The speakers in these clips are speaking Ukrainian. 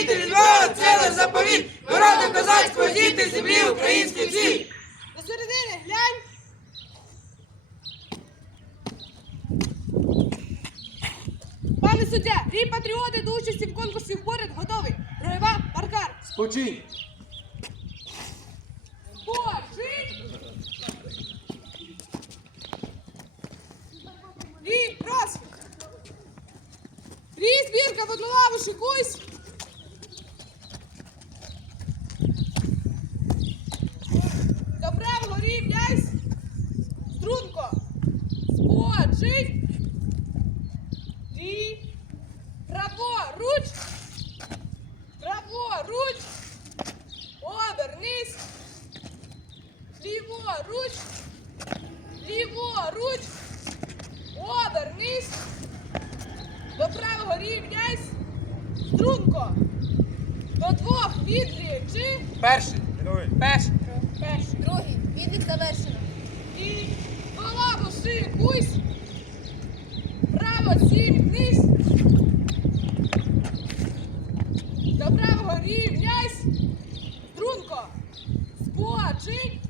діти, відбивають це заповіт, народу козацького діти, землі українські всі. До середини глянь. Пане суддя, твій патріоти до участі в конкурсі в поряд готовий. Ройва, паркар. Спочинь. Боже, І раз! Три збірка в одну! Праворуч. Праворуч. Обернись. Ліворуч. Ліворуч. Обернись. До правого рівняйсь. Струнко. До двох відлічи. Перший! Перший! Перший. Другий. Відлік завершено. І голаву шикуйсь. Право зімкнись. До правого рівняйсь. Струнко. Спочинь.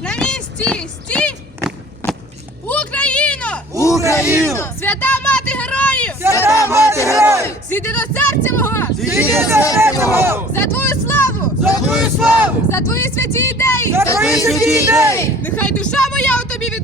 На місці, стій. Україно! Україно! Свята мати героїв! Свята мати героїв! Зійди до серця мого! Зійди до серця мого! За твою славу! За твою славу! За твої святі ідеї! За твої святі ідеї! Нехай душа моя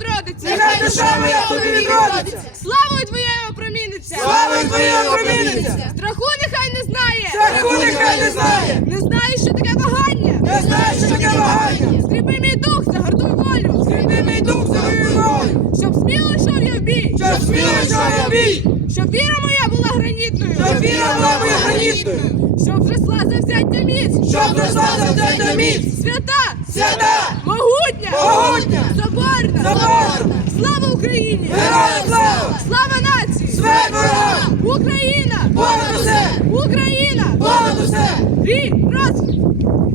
відродиться! відродиться! Нехай душа моя тобі відродиться! Славою твоєю проміниться! Славою твоєю проміниться! Страху нехай не знає! Страху нехай не знає! Не знає, що таке вагання! Не знає, що таке вагання! Скріпи мій дух, загартуй волю! Скріпи мій дух за волю! Щоб сміло йшов я в бій! Щоб сміло йшов я в бій! Щоб віра моя була гранітною! Щоб віра була моя гранітною! Щоб зросла завзяття міць! Щоб зросла завзяття міць! Свята! Свята! Могутня! Могутня! Слава Україні! Героям слава! Слава нації! Смерть ворогам! Україна! Понад усе! Україна! Понад усе! Рі! Розхід!